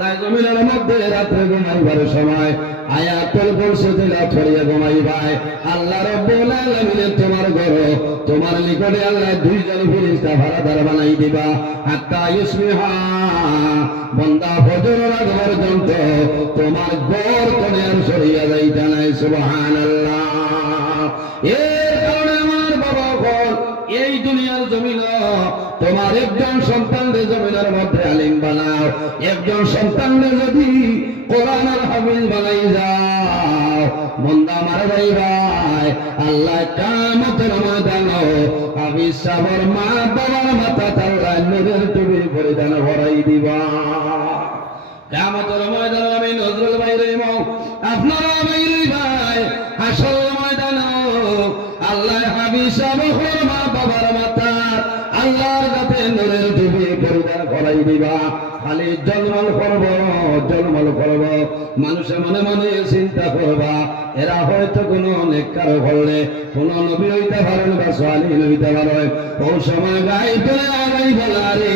বন্দায় জমিনের মধ্যে রাত্রে ঘুমাইবার সময় আয়াতুল কুরসি ছড়িয়ে ঘুমাইবাই আল্লাহ রব্বুল তোমার ঘর, তোমার নিকটে আল্লাহ দুইজন ফেরেশতা ভাড়াদার বানাই দিবা। হাত্তা ইসমিহা, বন্দা ফজর রাত পর্যন্ত তোমার ঘর কোণে আর সরিয়া যাইতা নাই, সুবহানাল্লাহ। এর কারণে আমার বাবা এই দুনিয়ার জমিন তোমার একজন সন্তানদের বানাও একজন সন্তানদের যদি কোরআন হাফিজ বানাই যাও মন্দা মার ভাই ভাই। আল্লাহ কামতের ময়দান হাফিজ সাবর মা বাবার মাথা তাল্লা ভরাই দিবা। কামতের ময়দান আমি নজরুল ভাই রইম। আপনারা ভাই, আসল ময়দান। আল্লাহ হাবিজ সাবর মা বাবার মাথা আল্লাহর কাছে নূরের টুপি পরিধান করাই দিবা। খালি জন্মল করব, জলমাল করব। মানুষে মনে মনে চিন্তা করবা, এরা হয়তো কোন নেককার করলে কোন নবী হইতে পারেন বা সোয়ালি হইতে পারেন ও সময় গাই তোলে আগাই বলারে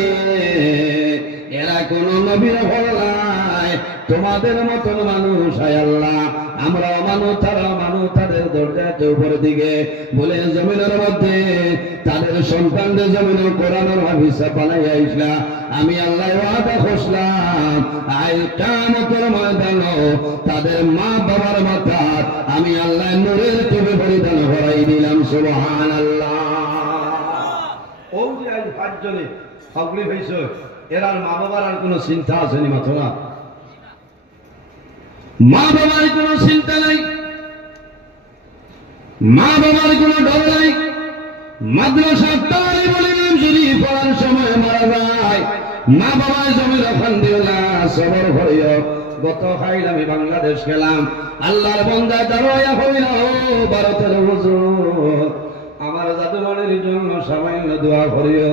এরা কোন নবীর ফলাই তোমাদের মতন মানুষ হায় আল্লাহ। আমরা মানুষ তারা মানুষ তাদের দরজাতে উপরের দিকে বলে জমিনের মধ্যে তাদের সন্তানদের জমিন কোরআনের হাফিসা বানাই আইসলা। আমি আল্লাহ ওয়াদা খসলাম আই কামতের ময়দান তাদের মা বাবার মাথা আমি আল্লাহ নূরের টুপি পরিধান করাই দিলাম, সুবহানাল্লাহ। ও যে আজ পাঁচজনে ফাগলি হয়েছ এরার মা বাবার আর কোনো চিন্তা আসেনি মাথা? মা বাবার কোনো চিন্তা নাই। মা বাবার কোনো ডর নাই। মাদ্রাসা তাই বলিলাম যদি পড়ার সময় মারা যায়, মা বাবার জমি রখন দিও না সবর হইও গত খাইল আমি বাংলাদেশ গেলাম। আল্লাহর বন্দা দাঁড়াইয়া হইল, ভারতের হুজুর। আমার জাদুমণির জন্য সামান্য দোয়া করিও।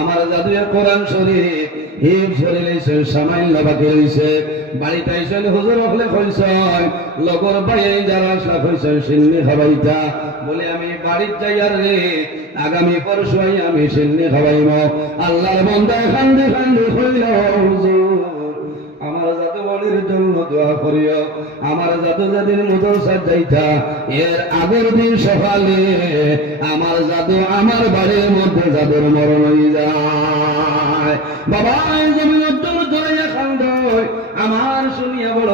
আমার জাদুয়ে কোরআন শরীফ হিপ শরীর সামান্য বাকি হইছে বাড়িতে আইসেন হুজুর হলে কইছয় লগর যারা কইছেন সিন্নি বলে, আমি বাড়ির যাইয়ার রে, আগামী পরশু আই আমি সিন্নি আল্লাহর হইল হুজুর, আমার জাদু বলির জন্য দোয়া করিও। আমার যাদের মদরসা যাইতা, এর আগের দিন সকালে আমার জাদু আমার বাড়ির মধ্যে জাদুর মরণ হয়ে যায়। বাবা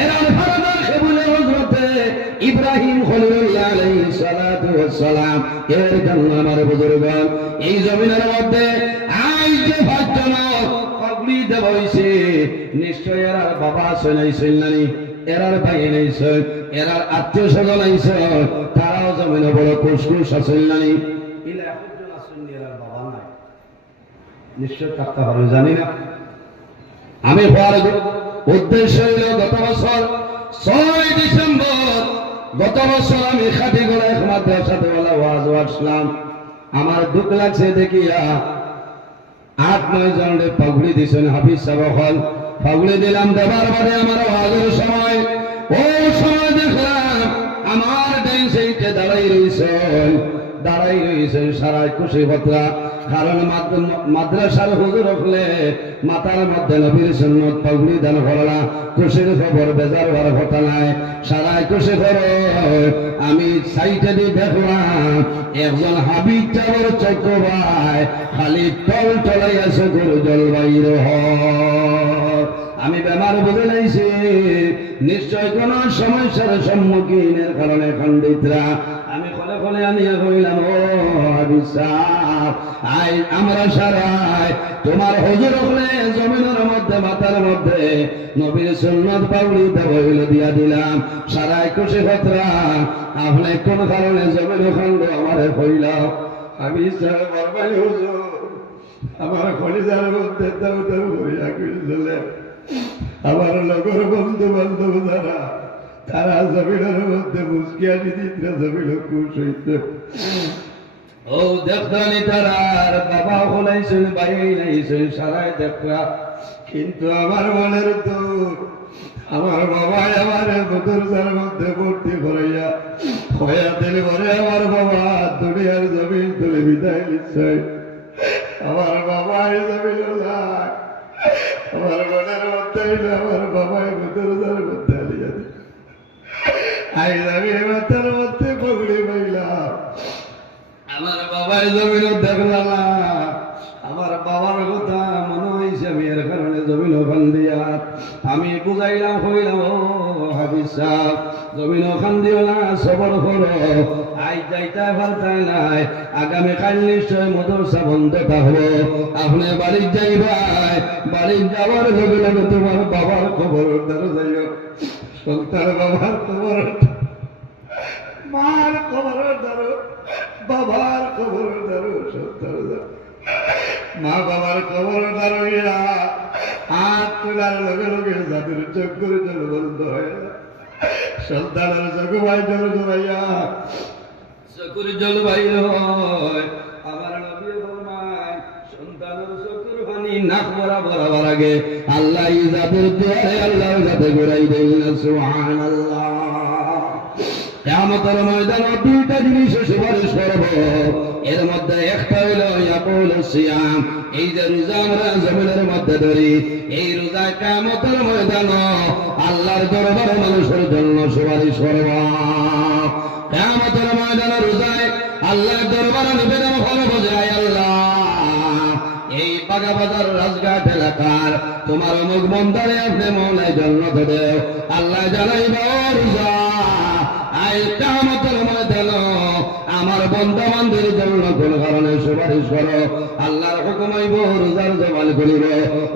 এরা ফারাদার খেবুলে হজরতে ইব্রাহিম সালাম এর জন্য আমার বুজুর্গণ এই জমিনের মধ্যে আজ যে হইছে। নিশ্চয় এরার বাবা আছে নাই সৈন্যানি এরার ভাই নাইছে এরার আত্মীয় স্বজন আইছে তারাও জমিনে বড় কুসকুস আছে নানি ইলা একজন আসেন এরার বাবা নাই। নিশ্চয় থাকতে পারবে জানি না। আমি উদ্দেশ্য হইল গত বছর ছয় ডিসেম্বর, গত বছর আমি খাটি গোড়া এক মাদ্রাসাতে বলা ওয়াজ আসলাম আমার দুঃখ লাগছে দেখিয়া আট, নয় জনের পাগড়ি দিছেন হাফিজ সাহেব হল। দিলাম, দেবার পরে আমার ওয়াজের সময়, ও সময় দেখলাম আমার ডাইন সেইটে দাঁড়াই রইছেন। দাঁড়াই রইছেন সারা খুশি ভদ্রা। কারণ মাদ- মাদ্রাসার হুজুর হলে মাথার মধ্যে নবীর সুন্নত পাগড়ি দান করলা খুশির খবর, বেজার কথা নাই। সারা খুশি খবর আমি সাইটে দিয়ে দেখলাম, একজন হাবিব চাবর চক্র ভাই, খালি টল টলাই আছে গরু জল বাইর হয়। আমি বেমার বুঝে লাইছি, নিশ্চয় কোন সমস্যার সম্মুখীনের কারণে খণ্ডিতরা আমি ফলে ও আই, আমরা সারাই তোমার হজুর জমিনের মধ্যে, মাথার মধ্যে নবীর সুন্নত পাউলি দেবইল দিয়া দিলাম। সারাই খুশি খতরা আপনি কোন কারণে জমির খন্ড আমারে কইলাম আমি আমার খলিজার মধ্যে দাও হইয়া আমার লগর বন্ধু বান্ধব যারা তারা জমিনের মধ্যে মুসকি আসি দিতরা জমিন খুশ হইত। ও দেখতানি তারার বাবা হলাইছেন ভাই নাইছেন সারাই দেখরা কিন্তু আমার মনের দূর আমার বাবা আমার মদরসার মধ্যে ভর্তি করাইয়া হইয়া দিলে পরে আমার বাবা দুনিয়ার জমিন তুলে বিদায় নিচ্ছে। আমার বাবা এই জমিন আমার মনের মধ্যে আমার বাবা মদরসার মধ্যে জমিন মাথার মধ্যে পগড়ি পাইলাম আমার বাবার কথা মনে হয়েছে আমি জমিন ওখান দিয়া আমি বুঝাইলাম হইলাম হাবিস সাহ জমিন ওখান দিও না, সবর করো। আই যাইতে পারতাই নাই। আগামী কাল নিশ্চয় মদরসা বন্ধ থাকব আপনি বাড়ি যাইবাই বাড়ি যাওয়ার লগে লগে তোমার বাবার খবর ধরে যাইও। সন্তান বাবার খবর মার খবর ধরো বাবার খবর ধরো সন্তান। মা বাবার খবর ধরো হাত তোলার লগে লগে যাদের চোখ করে জল বন্ধ হয়ে। সন্তানের চোখ ভাই জল ধরাইয়া চকুর হয়। আমার চকুর বরাবর আগে আল্লাহ ইজাদের দুয়ারে আল্লাহর কাছে ঘুরাই না, সুবহানাল্লাহ। দুইটা জিনিস সুপারিশ করব। এর মধ্যে একটা হইল, ইয়াকুল সিয়াম। এই যে রোজা আমরা জমিনের মধ্যে ধরি, এই রোজা কিয়ামতের ময়দান আল্লাহর দরবারে মানুষের জন্য সুপারিশ করব। কিয়ামতের ময়দানে রোজায় আল্লাহর দরবারে নিবেদন করব যে আয় আল্লাহ। এই বাগা বাজার রাজঘাট এলাকার তোমার মুখ বন্ধারে আপনি মৌলাই জন্ম দেও আল্লাহ জানাইব রোজা আই কামতের ময়দান আমার বন্ধ বান্ধবের জন্য কোন কারণে সুপারিশ করো। আল্লাহর হুকুম হইব, রোজার জবান করিব।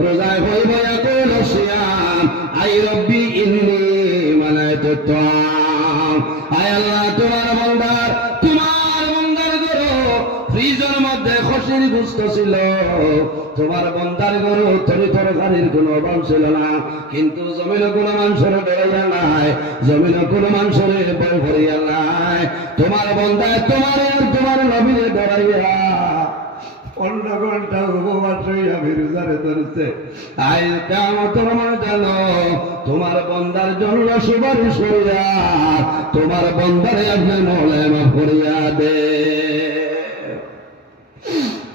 রোজায় হইব একুল সিয়াম। আই রব্বি ইন্নি মানাইতু তাম আয় আল্লাহ ছিল তোমার বন্দার গরু তরি তরকারির কোনো অভাব ছিল না। কিন্তু জমিন কোনো মানুষের বেড়াইয়া নাই, জমিন কোনো মানুষের বই ভরিয়া নাই। তোমার বন্দায় তোমার তোমার নবীরে বেড়াইয়া কামতর ময়দান তোমার বন্দার জন্য সুপারিশ করিয়া, তোমার বন্দারে আপনি মাফ করিয়া দে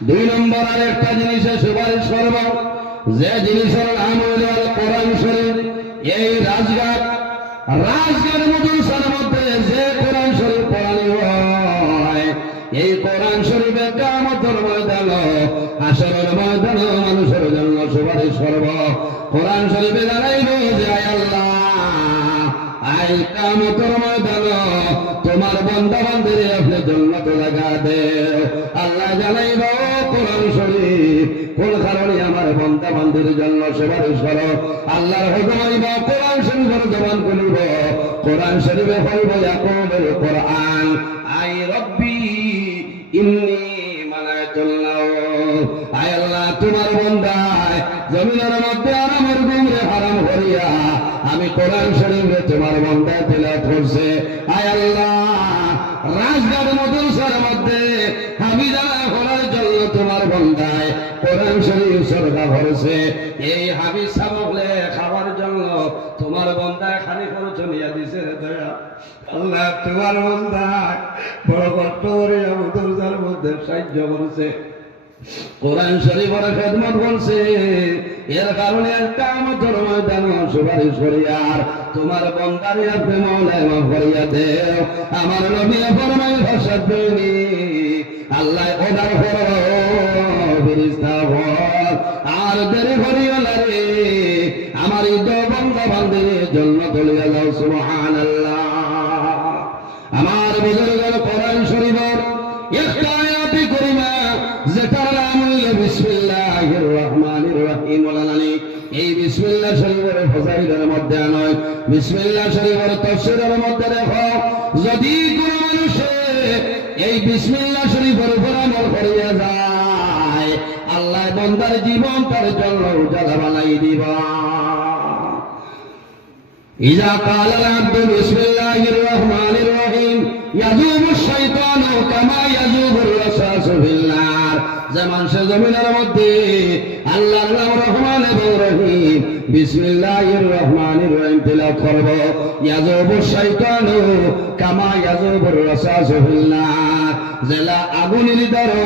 দুই নম্বর আর একটা জিনিসে সুপারিশ করব। যে জিনিসের নাম হইল কোরআন শরীফ। এই রাজঘাট রাজঘাট মদরসার মধ্যে যে কোরআন শরীফ হয়, এই কোরআন শরীফে কামতর ময়দান আসরের ময়দান মানুষের জন্য সুপারিশ করব। কোরআন শরীফে যে আল্লাহ আই ময়দান, তোমার বন্ধা বান্ধবে আপনি জন্মত লাগা দেও আল্লাহ জানাইব কোন কারণে আমার বন্ধা বান্ধবের জন্য সুপারিশ করো। আল্লাহর হইব কোরআন শরীফের জবান করিব কোরআন শরীফে হইব ইয়াকুবের কোরআন। আই রব্বি ইন্নি তোমার বন্দায় জমিনের মধ্যে আরামের গুমরে হারাম করিয়া আমি কোরআন শরীফে তোমার বন্দায় তেলাত করছে। আয় আল্লাহ রাজঘাট মদরসার মধ্যে আমি যারা করার জন্য তোমার বন্দায় কোরআন করেছে এই হাবিজ সামগ্রে খাবার জন্য তোমার বন্দায় খালি খরচ নিয়ে দিছে দয়া। আল্লাহ তোমার বন্ধায় বড় কষ্ট করে মধ্যে সাহায্য করছে। কোরআন শরীফের খেদমত এর কারণে সুপারিশ তোমার বন্দারে আপনি মৌলায় মাফ করিয়া আমার নবী ফরমাই ভাষা আল্লাহ কর। রে আমার ঈদ বন্ধ বান্ধবের জন্য তুলিয়া যাও সুবহানাল্লাহ। আমার বুজুর্গের কোরআন শরীফের একটা আয়াতি করিমা, যেটার নাম হইল বিসমিল্লাহির রহমানির রহিম। ওলালানি এই বিসমিল্লাহ শরীফের ফজাইলের মধ্যে নয় বিসমিল্লাহ শরীফের তফসিরের মধ্যে দেখো যদি কোন মানুষে এই বিসমিল্লাহ শরীফের আল্লাহ বন্দার জীবন তার জন্য উজালা বানাই দিবা إذا قال العبد بسم الله الرحمن الرحيم يذوب الشيطان كما يذوب الرصاص في النار যেমন সে জমিনের মধ্যে আল্লাহর নাম রহমান এবং রহিম বিসমিল্লাহির রহমানির রহিম তিলাওয়াত করব ইয়াজুবু শাইতানু কামা ইয়াজুবুর রাসাসু ফিল নার জেলা আগুনের ধরো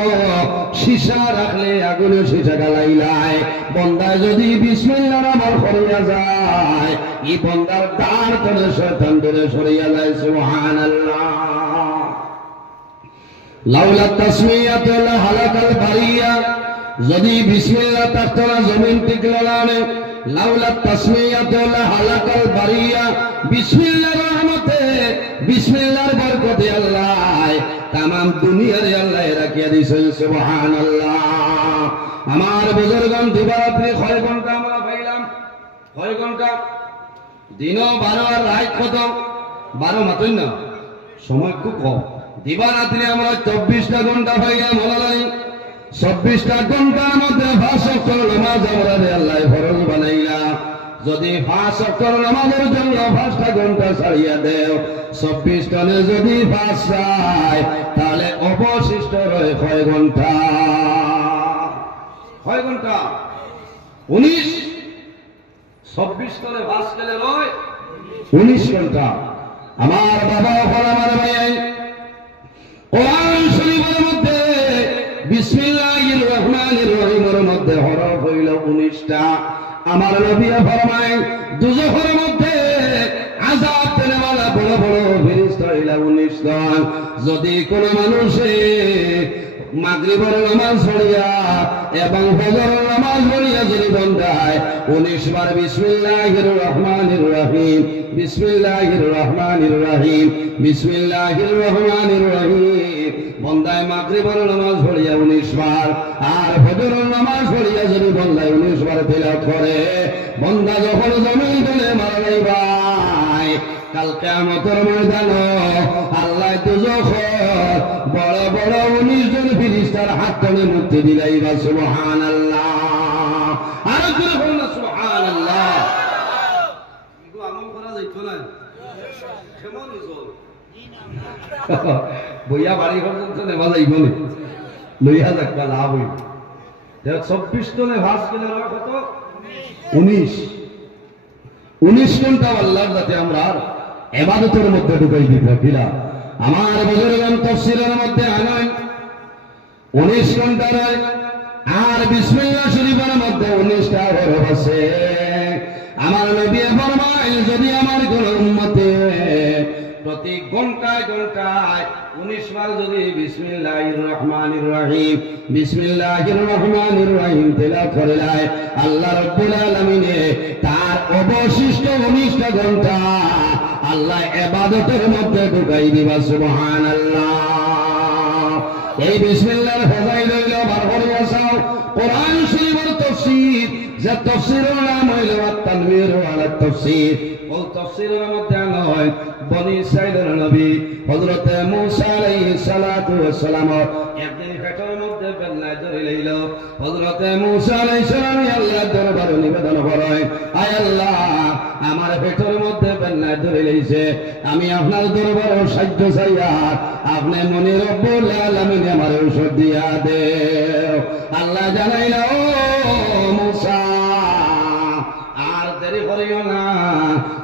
সীসা রাখলে আগুনে সীসা গালাইলাই বন্দায় যদি বিসমিল্লাহর আমল করিয়া যায় এই বন্দার দ্বার করে শয়তান দূরে সরিয়া যায়, সুবহানাল্লাহ। লাউলা তাসমিয়াত হালাকাল বারিয়া, যদি বিসমিল্লাহ থাকতো না জমিন টিকল না লাউলা তাসমিয়াত হালাকাল বারিয়া বিসমিল্লাহর রহমতে বিসমিল্লাহর বরকতে আল্লাহ তামাম দুনিয়ার আল্লাহ রাখিয়া দিছেন সুবহানাল্লাহ। আমার বুজুর্গান দিবারাত্রি ছয় ঘণ্টা আমরা পাইলাম ছয় ঘণ্টা। দিনও বারো আর রাত কত? বারো মাতই না? সময় খুব কম। দিবারাত্রি আমরা চব্বিশটা ঘণ্টা পাইলাম হলাই চব্বিশটা ঘণ্টার মধ্যে অক্ষর নামাজ আমরা আল্লাহ ফরজ বানাইলা যদি পাঁচ অক্ষর নামাজের জন্য পাঁচটা ঘণ্টা ছাড়িয়া দেও। চব্বিশ টনে যদি পাঁচ চায় তাহলে অবশিষ্ট রয়ে কয় ঘণ্টা। কয় ঘণ্টা? উনিশ? চব্বিশ করে বাস গেলে রয় উনিশ ঘণ্টা। আমার বাবা ওপর আমার ভাই কোরআন শরীফের মধ্যে বিসমিল্লাহির রহমানির রহিমের মধ্যে হরফ হইল উনিশটা। আমার নবিয়া ফরমায়, দুজোহর মধ্যে আজাব পেনেওয়ালা বড় বড় ফেরিস্তা হইলা উনিশ যদি কোনো মানুষে মাগরিবের নামাজ পড়িয়া এবং ফজরের নামাজ পড়িয়া যদি বন্ধায় উনিশ বার বিসমিল্লাহির রহমানির রহিম, বিসমিল্লাহির রহমানির রহিম, বিসমিল্লাহির রহমানির রহিম। বন্দায় মাগরিবের নামাজ পড়িয়া উনিশ বার আর ফজরের নামাজ পড়িয়া যদি বন্ধায় উনিশ বার তেলাওয়াত করে। বন্দা যখন জমিন তুলে মারা যাইবাই, কাল কেমতের ময়দান আল্লাহ তো যখন বড় বড় উনিশ ফিরিস্তার হাত তলে মুক্তি দিলাই বা সুবহান আল্লাহ আর করে বল না সুবহান আল্লাহ আমল করা যাইত না। কেমন বইয়া বাড়ি পর্যন্ত নেওয়া যাইব লইয়া যাক লাভ হইব। চব্বিশ টনে ভাস গেলে কত? উনিশ। উনিশ ঘণ্টা আল্লাহর যাতে আমরা এবাদতের মধ্যে ঢুকাই দিতে থাকিলাম আমার বুজুর্গান তফসিলের মধ্যে আনেন উনিশ ঘণ্টা নয় আর বিসমিল্লাহ শরীফের মধ্যে উনিশটা হরফ আছে। আমার নবী ফরমায়, যদি আমার কোন উম্মতে প্রতি ঘন্টায় ঘন্টায় উনিশ বার যদি বিসমিল্লাহির রহমানির রহিম, বিসমিল্লাহির রহমানির রহিম তেলাওয়াত করে যায় আল্লাহ রাব্বুল আলামিনে তার অবশিষ্ট উনিশটা ঘণ্টা আল্লাহ এবাদতের মধ্যে ঢুকাই দিবা, সুবহানাল্লাহ। এই বিসমিল্লাহর ফজাইল হইল বার করে আসাও কোরআন শরীফের তাফসীর, যে তাফসীরের নাম হইল আত-তানবীর আলা তাফসীর। ও তাফসীরের মধ্যে নয়, বনি ইসরাইলের নবী হযরত মূসা আলাইহিস সালাতু ওয়াস সালাম একদিন পেটের মধ্যে বেলনা ধরে লইল হযরত মূসা আলাইহিস সালাম আল্লাহর দরবারে নিবেদন করেন, আয় আল্লাহ, আমার পেটের মধ্যে বেলনা ধরে লইছে আমি আপনার দরবারে সাহায্য চাইয়া আপনি মনে রব্বুল আলামিন আমার ঔষধ দিয়া দে আল্লাহ জানাইলা ও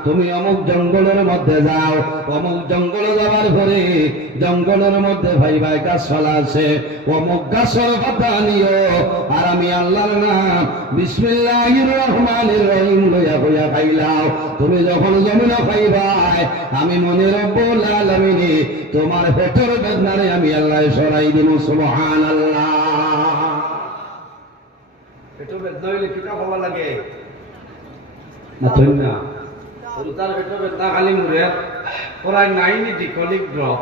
তুমি অমুক জঙ্গলের মধ্যে যাও অমুক জঙ্গলে যাবার পরে জঙ্গলের মধ্যে ভাই ভাই গাছপালা আছে অমুক গাছের কথা নিও। আর আমি আল্লাহর নাম বিসমিল্লাহির রহমানির রহিম লইয়া হইয়া খাইলাও তুমি যখন জমিন খাইবাই আমি মনে রব্বুল আলামিনে তোমার পেটের বেদনারে আমি আল্লাহ সরাই দিব সুবহানাল্লাহ। পেটের বেদনা হইলে কিটা লাগে? না না। তার পেটের বেদনা খালি মুরে প্রায় নাইনি ডিকলিক ড্রপ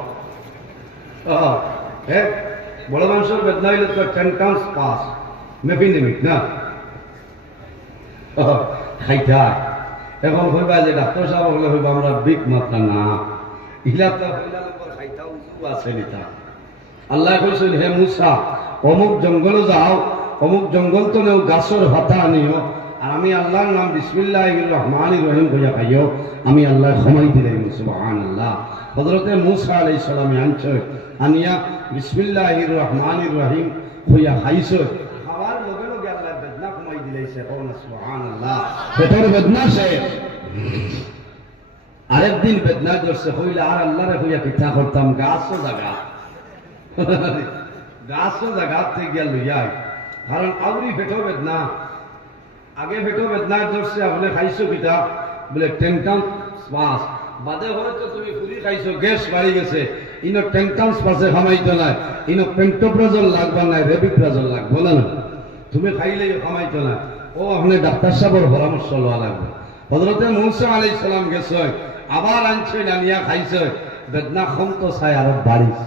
হ্যাঁ বড় মানুষের বেদনা হইলে তো টেন টাউন্স পাস মেপিনেমিক না? খাইতা এখন কইবা যে ডাক্তার সাহেব বলে কইবা আমরা বিগ মাত্রা না। ইলা তো হইলা নম্বর খাইতা উজু আছে নিতা আল্লাহ কইছেন হে মুসা অমুক জঙ্গলে যাও, অমুক জঙ্গল তো নেও গাছের হাতা আনিও আর আমি আল্লাহর নাম বিসমিল্লাহ রহমান রহিম কইয়া খাইও। আমি আল্লাহ সময় দিলাম সুবহান আল্লাহ হজরতে মুসা আলাই সালামে আনছ, আনিয়া বিসমিল্লাহ রহমান রহিম কইয়া খাইছ। খাবার লগে লগে আল্লাহ বেদনা কমাই দিলাইছে সুবহান আল্লাহ পেটের বেদনা সে। আরেকদিন বেদনা ধরছে হইলে আর আল্লাহরে হইয়া পিঠা করতাম, গাছও জাগা। গাছও জাগাত গিয়া লইয়াই কারণ আউরি পেটো বেদনা। আগে পেটো বেদনা ধরছে আপনি খাইছো কিতা বলে টেনটাম শ্বাস। বাদে হয়তো তুমি ফুরি খাইছো গ্যাস বাড়ি গেছে। ইনো টেনটাম শ্বাসে খামাইতো নাই, ইনো পেন্টোপ্রাজল লাগবা নাই রেবিপ্রাজল লাগবো না তুমি খাইলে খামাইতো না ও আপনি ডাক্তার সাহেবের পরামর্শ লওয়া লাগবে। হজরতে মুসা আলাই সালাম গেছে আবার আনছে নামিয়া খাইছে, বেদনা কম তো চাই আরও বাড়িছে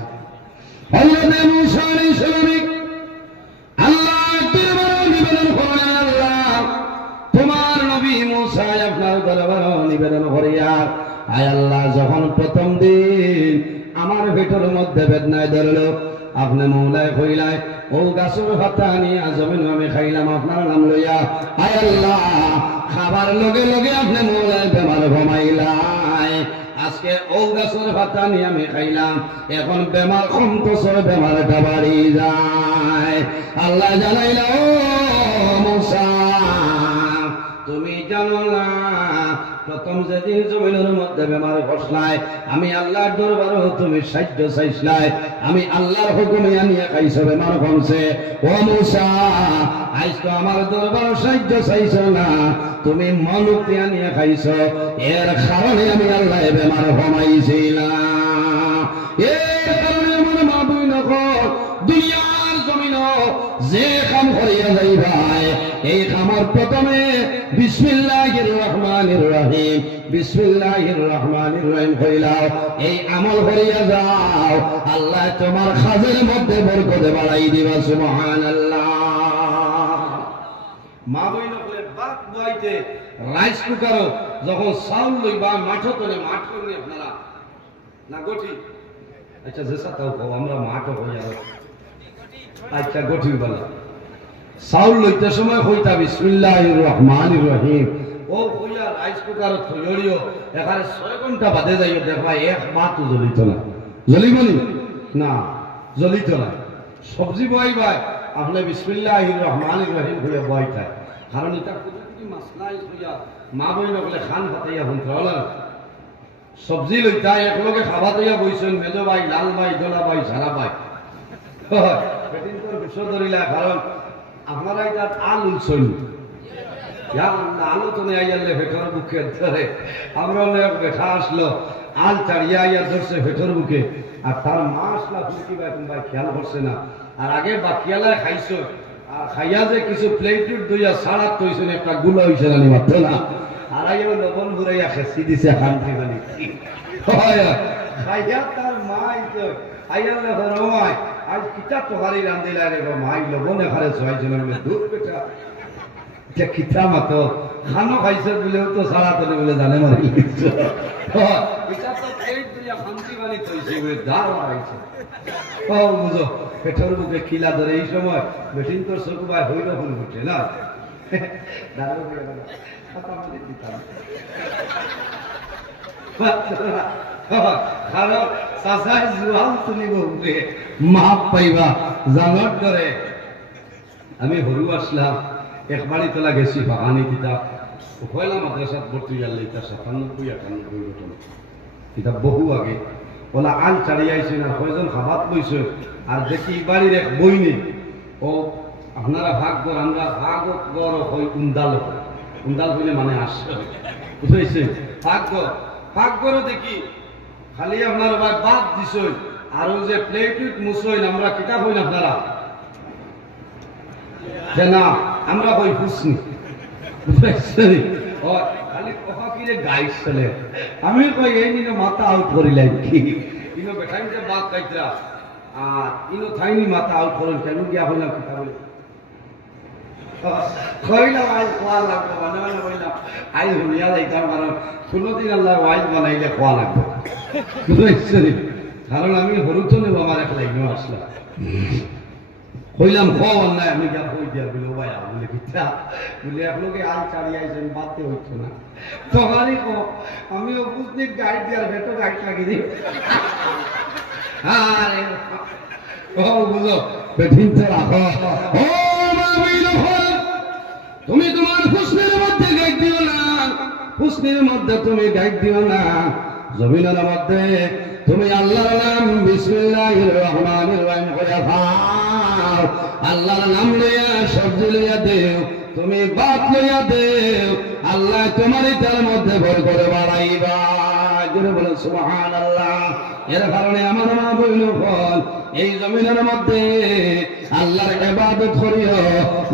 হজরতে মুসা আলাই সালামিক দরবারে নিবেদন করিয়া আয় আল্লাহ, যখন প্রথম দিন আমার ভেতর মধ্যে বেদনায় ধরলো, আপনি মৌলায় কইলায়, ও গাছের ভাতা নিয়ে জমিন আমি খাইলাম, আপনার নাম লইয়া। আয় আল্লাহ, খাবার লগে লগে আপনি মৌলায় বেমার ঘমাইলাই। আজকে ও গাছের ভাতা নিয়ে আমি খাইলাম, এখন বেমার কম তো সর বেমারটা বাড়ি যায়। আল্লাহ জানাইল, ও যেদিন জমিনের মধ্যে বেমার ফসলায় আমি আল্লাহর দরবারও তুমি সাহায্য আমি আল্লাহর হুকুমে আনিয়ে খাইছো বেমার ও আজ তো আমার দরবার সাহায্য চাইছো না। তুমি মনুক্তি আনিয়ে খাইছো। এর কারণে আমি আল্লাহ বেমার কমাইছিলাম এর কারণে আমার মা দুনিয়ার জমিন যে কাম করিয়া যাই ভাই এই কামর প্রথমে বিসমিল্লাহির রহমানির রহিম। বিসমিল্লাহির রহমানির রহিম কইলাও এই আমল করিয়া যাও। আল্লাহ তোমার খাজের মধ্যে বরকতে বাড়াই দিবা, সুবহানাল্লাহ। মা বইন বলে বাক বইতে রাইস কুকারও যখন চাউল লইবা মাঠও তোলে মাঠ করলে আপনারা। না, গঠি? আচ্ছা যে কও আমরা মাঠও হয়ে যাব। আচ্ছা গঠি বলা। চাউল লইতে সময় হইতা বিসমিল্লাহির রহমানির রহিম। ও কইয়া রাইস কুকার থইড়িও এখানে ছয় ঘণ্টা বাদে যাইও, দেখবা এক মাতও জ্বলিত না। জ্বলিব না? জ্বলিত না। সবজি বই বাই আপনি বিসমিল্লাহির রহমানির রহিম হইয়া বই থাকে কারণ এটা কুদুকুদি মাসলাই হইয়া, মা বই নকলে খান হাতাইয়া হুন হলা। সবজি লইতা, একলগে খাবা তৈয়া বইছেন, মেজো ভাই, লাল ভাই জলা ভাই সারা ভাই। সেদিন তোর বিষয় ধরিলা, কারণ আপনারা এটা আল উলছইল আলো তো আইয়ালে ভেটর বুকে ধরে আমরা বেঠা আসলো, আল চাড়িয়া আইয়া ধরছে ভেটর বুকে। আর তার মা আসলা ফুলকি ভাই ভাই খেয়াল করছে না। আর আগে বাকিয়ালায় খাইছো, আর খাইয়া যে কিছু প্লেট দইয়া সারা তৈছেন, একটা গুলো হইছে না মাত্র না। আর আইয়া লবণ ঘুরাইয়া খেসি দিছে শান্তি মানে খাইয়া তার মা আইতো আইয়া রমায় আজ কিতা তোহারি রান্দিলা রে মাই, লবণ এখানে ছয়জন দূর বেটা। এটা কিতা মাতো, খানো খাইছে বলেও তো সারা তলে বলে জানে মানে এটা তো পেট দিয়া শান্তি বানি তৈছে বলে দাঁড় মারাইছে ও বুঝো পেটের মুখে খিলা ধরে এই সময়, বেটিন তোর চকু ভাই হইল ফুল উঠে না। মাঝে দিতাম। কারণ চাচাই জোহাল তুলিব উঠে আমি হরু আসলাম একবারই তোলা গেছি বাগানি কিতাব পয়লা মাদ্রাসাত ভর্তি গেলে এটা সাতানব্বই আটানব্বই ঘটনা এটা বহু আগে। ওলা আল চালিয়ে আইছে না কয়জন খাবাত লইছে আর দেখি বাড়ির এক বই নেই ও আপনারা ভাগ কর আমরা ভাগ কর হই উন্দাল। উন্দাল হইলে মানে আসছে বুঝেছে ভাগ কর ভাগ করো দেখি খালি আপনার ভাই বাদ দিছই। আর যে প্লেট মুসইন আমরা কিতাব হইন আপনারা? যে না, আমরা কই ও খালি কথা কি রে গাইছ চলে আমি কই এই নিনো মাথা আউট করিলাই কি? ইনো বেটাই যে বাদ কাইতরা আর ইনো থাইনি মাথা আউট করেন কেন? গিয়া হইলাম কিতাব কইলাম মানে মানে কইলাম কারণ কারণ আমি হরুতো আমার এক লাইনও আসলাম নাই আমি যা কই দিয়া বলে ভাই বলে কিতা বলে আপনাকে আল চাড়ি আইছেন না। কো, আমি উপস্থিত গাইড দিয়ার ভেটো গাইড লাগি দিই আরে ও বুঝো বেঠিন তো রাখো। ও তুমি তোমার হুসনের মধ্যে গাইড দিও না। হুসনের মধ্যে তুমি গাইড দিও না। জমিনের মধ্যে তুমি আল্লাহর নাম, বিসমিল্লাহির রহমানির আল্লাহর নাম লইয়া সবজি লইয়া দেও। তুমি বাপ লইয়া দেও। আল্লাহ তোমার তার মধ্যে ভর করে বাড়াইবা। বলে সুবহান আল্লাহ এর কারণে আমার মা বইল ফল এই জমিনের মধ্যে আল্লাহর ইবাদত করিও।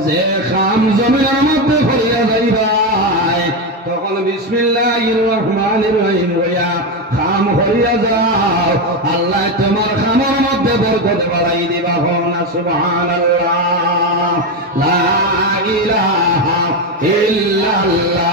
যে খাম জমিনের মধ্যে করিয়া যাইবাই, তখন বিসমিল্লাহির রহমানির রহিম হইয়া খাম হইয়া যাও। আল্লাহ তোমার খামের মধ্যে বরকত বাড়াই দিবা হন সুবহানাল্লাহ। লা ইলাহা ইল্লাল্লাহ।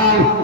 ইলাহা